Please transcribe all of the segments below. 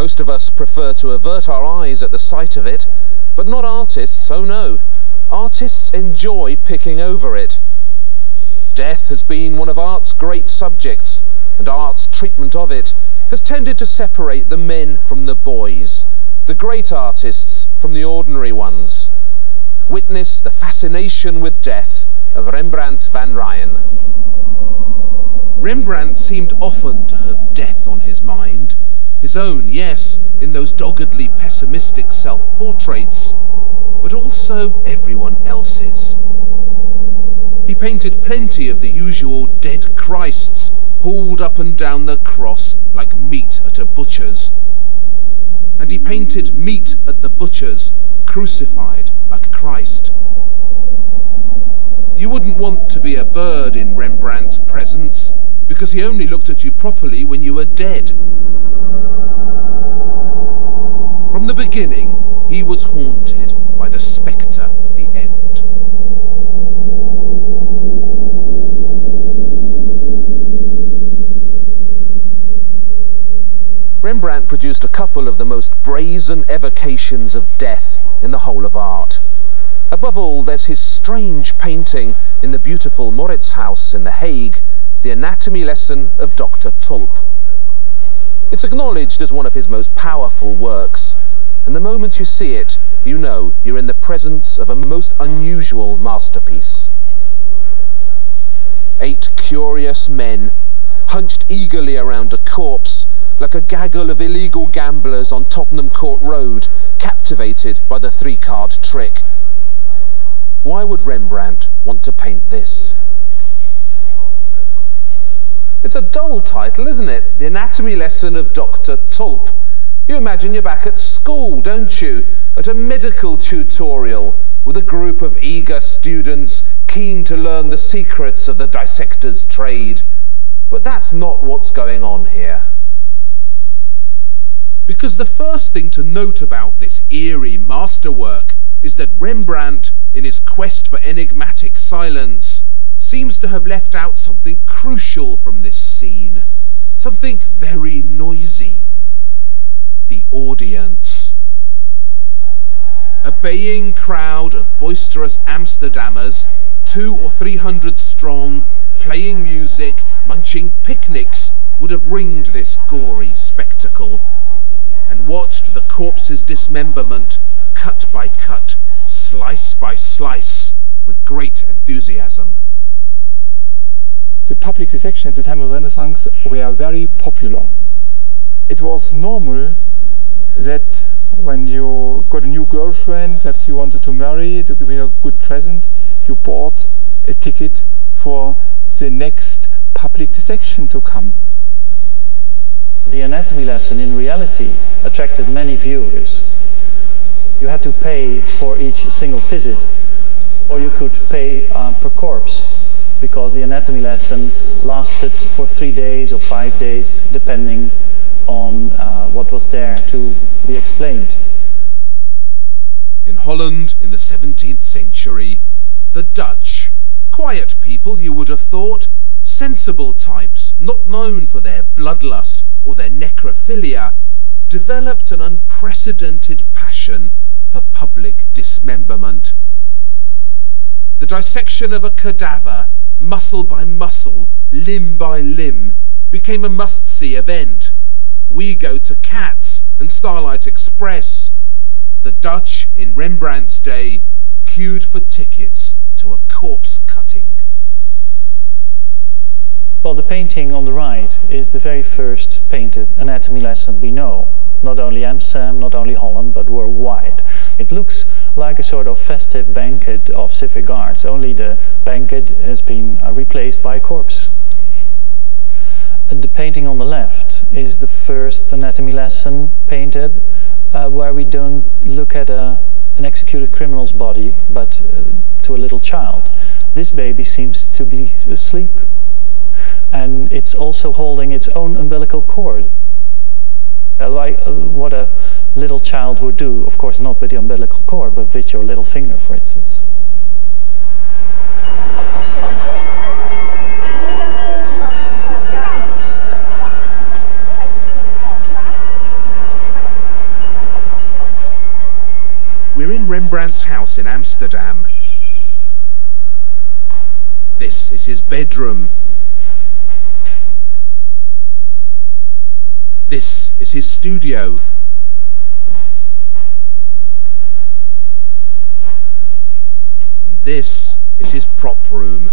Most of us prefer to avert our eyes at the sight of it, but not artists, oh no. Artists enjoy picking over it. Death has been one of art's great subjects, and art's treatment of it has tended to separate the men from the boys, the great artists from the ordinary ones. Witness the fascination with death of Рембрант van Rijn. Rembrandt seemed often to have death on his mind. His own, yes, in those doggedly pessimistic self-portraits, but also everyone else's. He painted plenty of the usual dead Christs, hauled up and down the cross like meat at a butcher's. And he painted meat at the butcher's, crucified like Christ. You wouldn't want to be a bird in Rembrandt's presence, because he only looked at you properly when you were dead. From the beginning, he was haunted by the spectre of the end. Rembrandt produced a couple of the most brazen evocations of death in the whole of art. Above all, there's his strange painting in the beautiful Mauritshuis in The Hague, The Anatomy Lesson of Dr. Tulp. It's acknowledged as one of his most powerful works, and the moment you see it, you know you're in the presence of a most unusual masterpiece. 8 curious men, hunched eagerly around a corpse, like a gaggle of illegal gamblers on Tottenham Court Road, captivated by the 3-card trick. Why would Rembrandt want to paint this? It's a dull title, isn't it? The Anatomy Lesson of Dr. Tulp. You imagine you're back at school, don't you? At a medical tutorial with a group of eager students keen to learn the secrets of the dissector's trade. But that's not what's going on here. Because the first thing to note about this eerie masterwork is that Rembrandt, in his quest for enigmatic silence, seems to have left out something crucial from this scene. Something very noisy. The audience. A baying crowd of boisterous Amsterdammers, 200 or 300 strong, playing music, munching picnics, would have ringed this gory spectacle and watched the corpse's dismemberment, cut by cut, slice by slice, with great enthusiasm. The public dissections at the time of the Renaissance were very popular. It was normal that when you got a new girlfriend, perhaps you wanted to marry, to give her a good present, you bought a ticket for the next public dissection to come. The anatomy lesson in reality attracted many viewers. You had to pay for each single visit, or you could pay per corpse, because the anatomy lesson lasted for 3 days or 5 days, depending on what was there to be explained. In Holland, in the 17th century, the Dutch, quiet people you would have thought, sensible types, not known for their bloodlust or their necrophilia, developed an unprecedented passion for public dismemberment. The dissection of a cadaver, muscle by muscle, limb by limb, became a must-see event. We go to Cats and Starlight Express. The Dutch, in Rembrandt's day, queued for tickets to a corpse cutting. Well, the painting on the right is the very first painted anatomy lesson we know. Not only Amsterdam, not only Holland, but worldwide. It looks like a sort of festive banquet of civic arts, only the banquet has been replaced by a corpse. The painting on the left is the first anatomy lesson painted where we don't look at an executed criminal's body, but to a little child. This baby seems to be asleep, and it's also holding its own umbilical cord. Like what a little child would do, of course not with the umbilical cord, but with your little finger, for instance. Rembrandt's house in Amsterdam. This is his bedroom. This is his studio. And this is his prop room.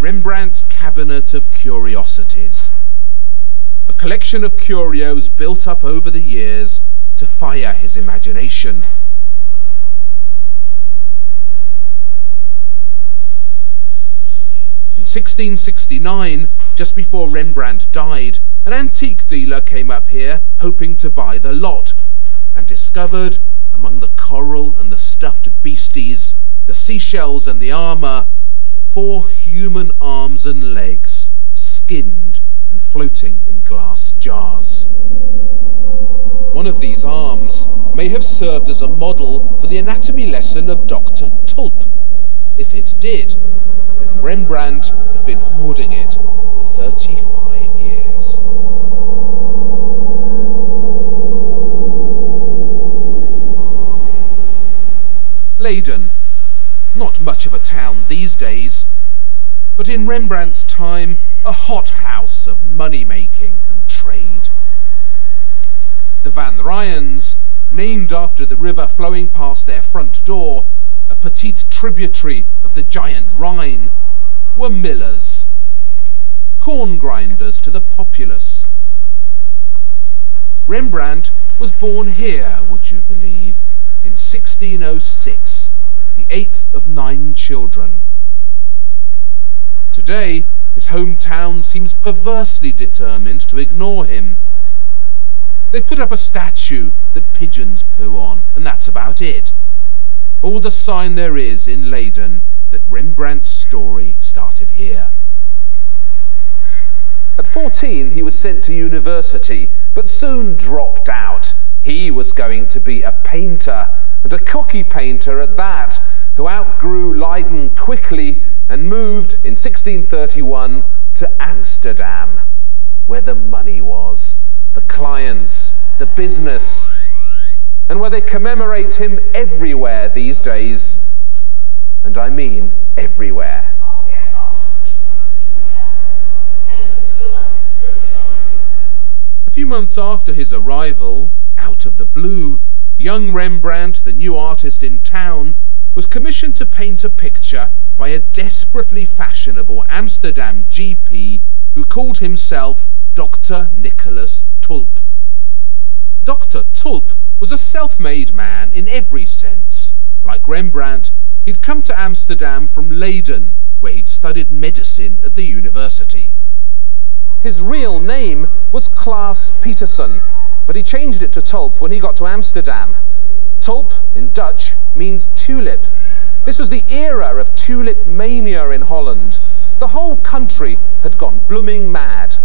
Rembrandt's cabinet of curiosities. A collection of curios built up over the years to fire his imagination. In 1669, just before Rembrandt died, an antique dealer came up here hoping to buy the lot, and discovered, among the coral and the stuffed beasties, the seashells and the armour, 4 human arms and legs, skinned and floating in glass jars. One of these arms may have served as a model for the anatomy lesson of Dr. Tulp. If it did, then Rembrandt had been hoarding it for 35 years. Leiden. Not much of a town these days, but in Rembrandt's time, a hothouse of money-making and trade. The Van Ryens, named after the river flowing past their front door, a petite tributary of the giant Rhine, were millers, corn grinders to the populace. Rembrandt was born here, would you believe, in 1606, the 8th of 9 children. Today, his hometown seems perversely determined to ignore him. They've put up a statue that pigeons poo on, and that's about it. All the sign there is in Leiden that Rembrandt's story started here. At 14, he was sent to university, but soon dropped out. He was going to be a painter, and a cocky painter at that, who outgrew Leiden quickly and moved in 1631 to Amsterdam, where the money was, the clients, the business, and where they commemorate him everywhere these days. And I mean everywhere. A few months after his arrival, out of the blue, young Rembrandt, the new artist in town, was commissioned to paint a picture by a desperately fashionable Amsterdam GP who called himself Dr. Nicholas Tulp. Dr. Tulp was a self-made man in every sense. Like Rembrandt, he'd come to Amsterdam from Leiden, where he'd studied medicine at the university. His real name was Klaas Petersen, but he changed it to Tulp when he got to Amsterdam. Tulp, in Dutch, means tulip. This was the era of tulip mania in Holland. The whole country had gone blooming mad.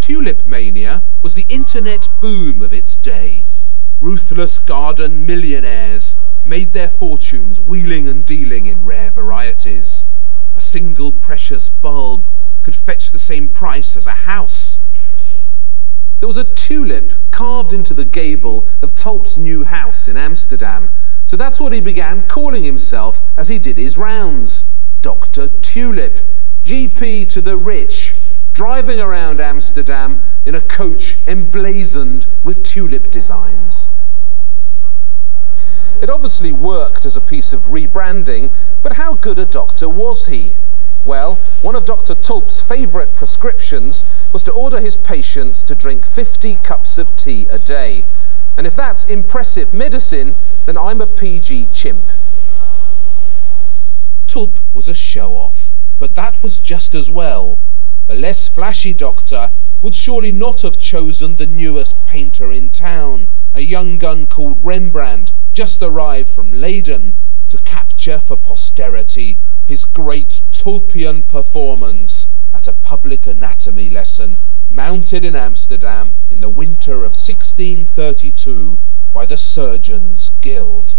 Tulip mania was the internet boom of its day. Ruthless garden millionaires made their fortunes wheeling and dealing in rare varieties. A single precious bulb could fetch the same price as a house. There was a tulip carved into the gable of Tulp's new house in Amsterdam, so that's what he began calling himself as he did his rounds. Dr. Tulip, GP to the rich, driving around Amsterdam in a coach emblazoned with tulip designs. It obviously worked as a piece of rebranding, but how good a doctor was he? Well, one of Dr. Tulp's favourite prescriptions was to order his patients to drink 50 cups of tea a day. And if that's impressive medicine, then I'm a PG chimp. Tulp was a show-off, but that was just as well. A less flashy doctor would surely not have chosen the newest painter in town, a young gun called Rembrandt, just arrived from Leiden, to capture for posterity his great Tulpian performance at a public anatomy lesson mounted in Amsterdam in the winter of 1632 by the Surgeons' Guild.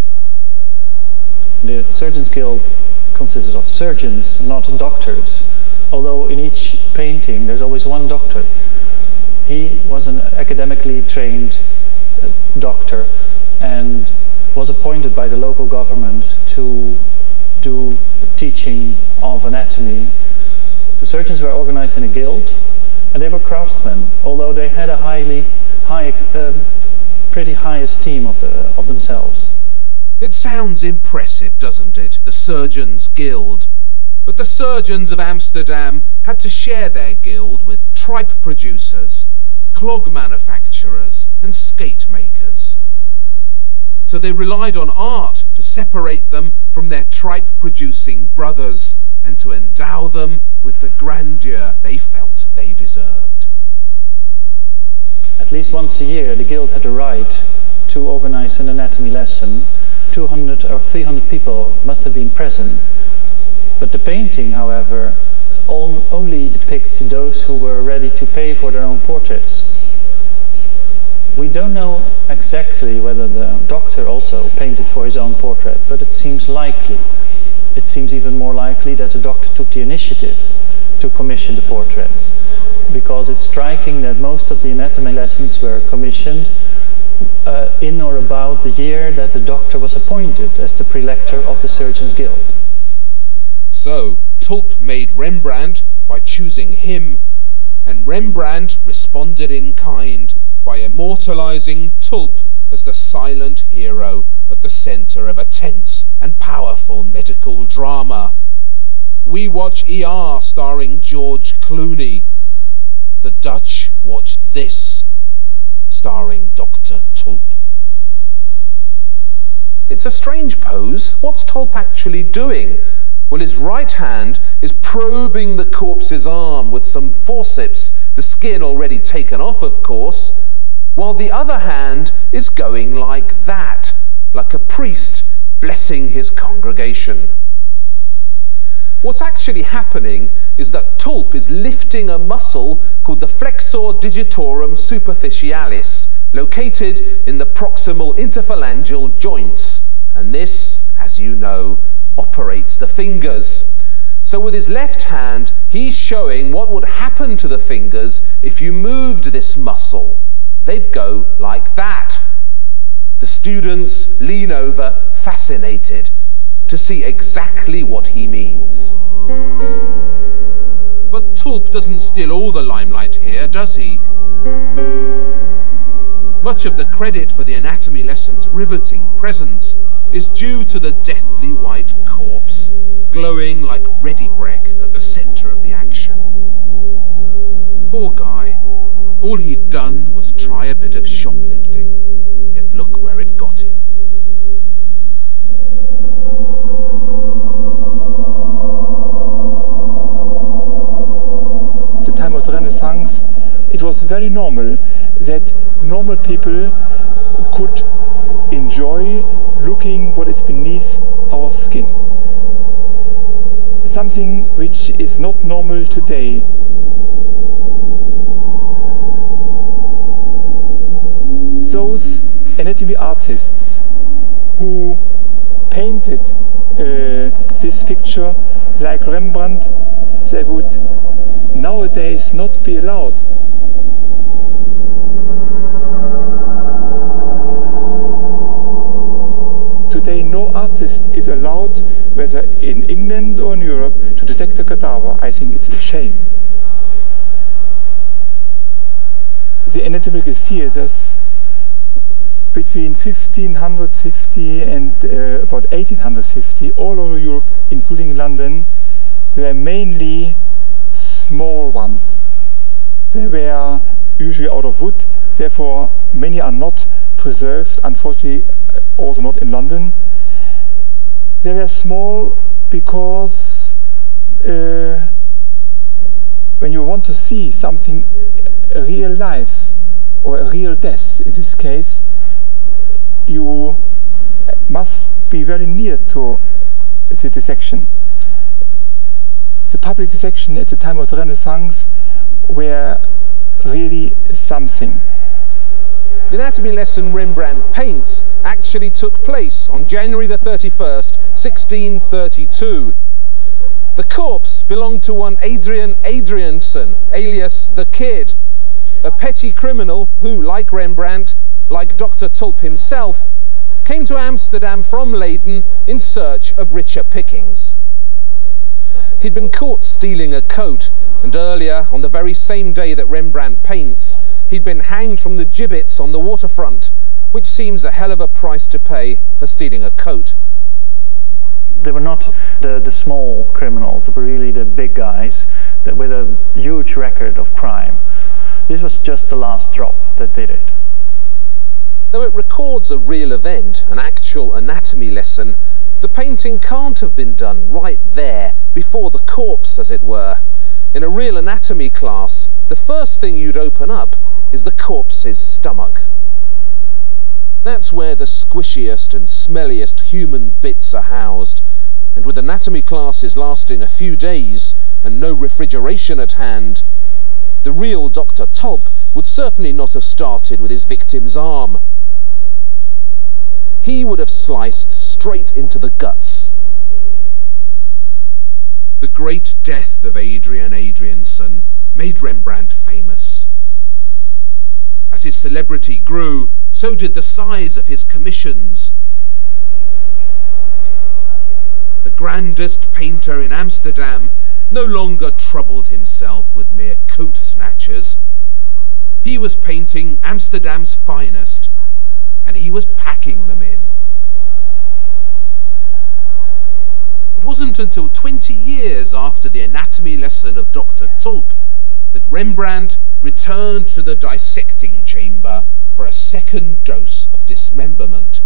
The Surgeons' Guild consisted of surgeons, not doctors, although in each painting there's always one doctor. He was an academically trained doctor and was appointed by the local government to do teaching of anatomy. The surgeons were organized in a guild, and they were craftsmen, although they had a pretty high esteem of themselves. It sounds impressive, doesn't it? The Surgeons' Guild. But the surgeons of Amsterdam had to share their guild with tripe producers, clog manufacturers, and skate makers. So they relied on art to separate them from their tripe-producing brothers and to endow them with the grandeur they felt they deserved. At least once a year, the guild had the right to organize an anatomy lesson. 200 or 300 people must have been present. But the painting, however, only depicts those who were ready to pay for their own portraits. We don't know exactly whether the doctor also painted for his own portrait, but it seems likely. It seems even more likely that the doctor took the initiative to commission the portrait, because it's striking that most of the anatomy lessons were commissioned in or about the year that the doctor was appointed as the prelector of the Surgeons' Guild. So, Tulp made Rembrandt by choosing him, and Rembrandt responded in kind by immortalizing Tulp as the silent hero at the center of a tense and powerful medical drama. We watch ER starring George Clooney. The Dutch watched this, starring Dr. Tulp. It's a strange pose. What's Tulp actually doing? Well, his right hand is probing the corpse's arm with some forceps, the skin already taken off, of course, while the other hand is going like that, like a priest blessing his congregation. What's actually happening is that Tulp is lifting a muscle called the flexor digitorum superficialis, located in the proximal interphalangeal joints, and this, as you know, operates the fingers. So with his left hand, he's showing what would happen to the fingers if you moved this muscle. They'd go like that. The students lean over, fascinated, to see exactly what he means. But Tulp doesn't steal all the limelight here, does he? Much of the credit for the anatomy lesson's riveting presence is due to the deathly white corpse, glowing like ready brick at the center of the action. Poor guy. All he'd done was try a bit of shoplifting, yet look where it got him. At the time of the Renaissance, it was very normal that normal people could enjoy looking what is beneath our skin. Something which is not normal today. Those anatomy artists who painted this picture, like Rembrandt, they would nowadays not be allowed. Today no artist is allowed, whether in England or in Europe, to dissect a cadaver. I think it's a shame. The anatomical theatres between 1550 and about 1850, all over Europe, including London, they were mainly small ones. They were usually out of wood, therefore many are not preserved, unfortunately also not in London. They were small because when you want to see something, a real life or a real death in this case, you must be very near to the dissection. The public dissection at the time of the Renaissance were really something. The anatomy lesson Rembrandt paints actually took place on January the 31st, 1632. The corpse belonged to one Adrian Adrianson, alias the Kid, a petty criminal who, like Rembrandt, like Dr. Tulp himself, came to Amsterdam from Leiden in search of richer pickings. He'd been caught stealing a coat, and earlier, on the very same day that Rembrandt paints, he'd been hanged from the gibbets on the waterfront, which seems a hell of a price to pay for stealing a coat. They were not the small criminals, they were really the big guys with a huge record of crime. This was just the last drop that did it. Though it records a real event, an actual anatomy lesson, the painting can't have been done right there, before the corpse, as it were. In a real anatomy class, the first thing you'd open up is the corpse's stomach. That's where the squishiest and smelliest human bits are housed, and with anatomy classes lasting a few days and no refrigeration at hand, the real Dr. Tulp would certainly not have started with his victim's arm. He would have sliced straight into the guts. The great death of Adrian Adriansson made Rembrandt famous. As his celebrity grew, so did the size of his commissions. The grandest painter in Amsterdam no longer troubled himself with mere coat snatchers. He was painting Amsterdam's finest, and he was packing them in. It wasn't until 20 years after the anatomy lesson of Dr. Tulp that Rembrandt returned to the dissecting chamber for a second dose of dismemberment.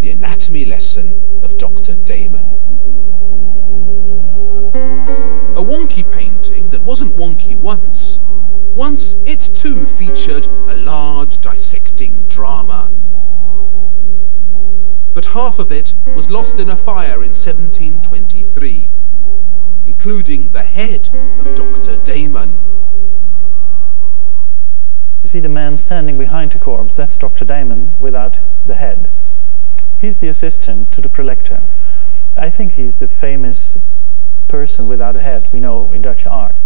The anatomy lesson of Dr. Damon. A wonky painting that wasn't wonky once. Once it too featured a large dissecting drama. But half of it was lost in a fire in 1723, including the head of Dr. Damon. You see the man standing behind the corpse, that's Dr. Damon without the head. He's the assistant to the prelector. I think he's the famous person without a head we know in Dutch art.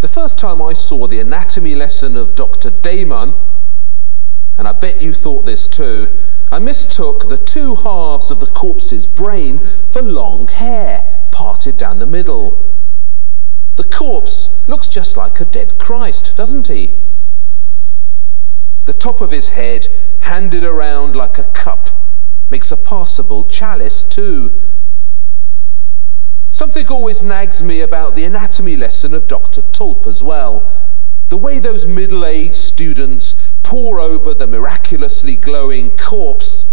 The first time I saw the anatomy lesson of Dr. Damon, and I bet you thought this too, I mistook the two halves of the corpse's brain for long hair parted down the middle. The corpse looks just like a dead Christ, doesn't he? The top of his head, handed around like a cup, makes a passable chalice too. Something always nags me about the anatomy lesson of Dr. Tulp as well. The way those middle-aged students pore over the miraculously glowing corpse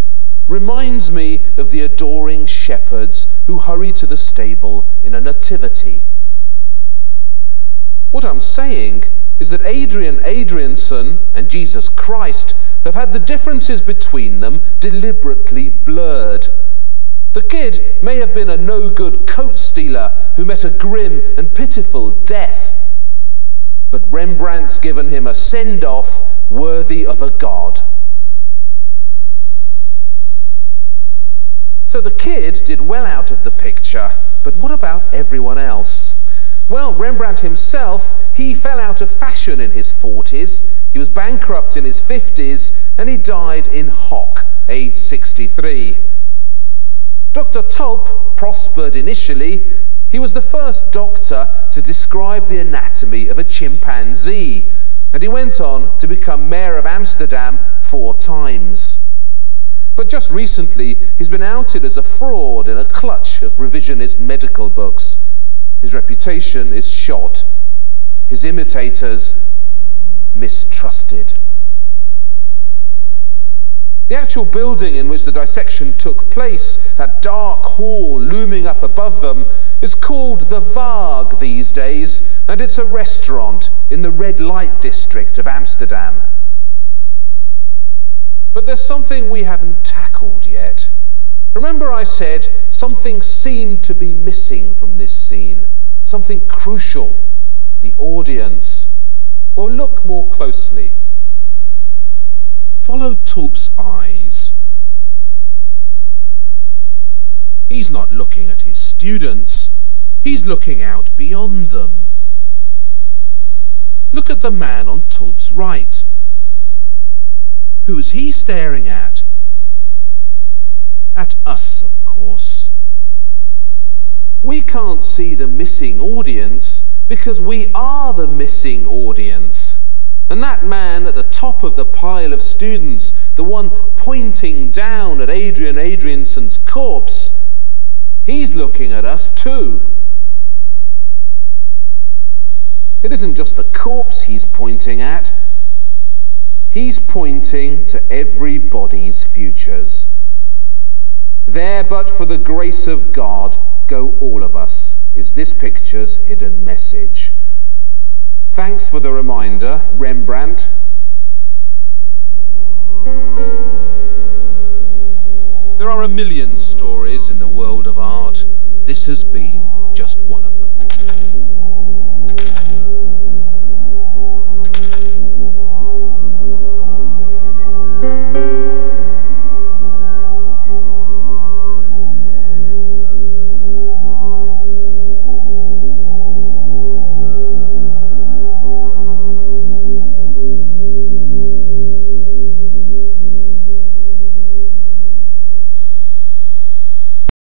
reminds me of the adoring shepherds who hurry to the stable in a nativity. What I'm saying is that Adrian Adriansson and Jesus Christ have had the differences between them deliberately blurred. The kid may have been a no-good coat stealer who met a grim and pitiful death, but Rembrandt's given him a send-off worthy of a god. So the kid did well out of the picture, but what about everyone else? Well, Rembrandt himself, he fell out of fashion in his 40s, he was bankrupt in his 50s, and he died in hock, aged 63. Dr. Tulp prospered initially. He was the first doctor to describe the anatomy of a chimpanzee, and he went on to become mayor of Amsterdam 4 times. But just recently, he's been outed as a fraud in a clutch of revisionist medical books. His reputation is shot. His imitators mistrusted. The actual building in which the dissection took place, that dark hall looming up above them, is called the Waag these days, and it's a restaurant in the red light district of Amsterdam. But there's something we haven't tackled yet. Remember I said something seemed to be missing from this scene, something crucial, the audience. Well, look more closely. Follow Tulp's eyes. He's not looking at his students, he's looking out beyond them. Look at the man on Tulp's right. Who's he staring at? At us, of course. We can't see the missing audience because we are the missing audience. And that man at the top of the pile of students, the one pointing down at Adrian Adrianson's corpse, he's looking at us too. It isn't just the corpse he's pointing at. He's pointing to everybody's futures. There but for the grace of God go all of us, is this picture's hidden message. Thanks for the reminder, Rembrandt. There are a million stories in the world of art. This has been just one of them.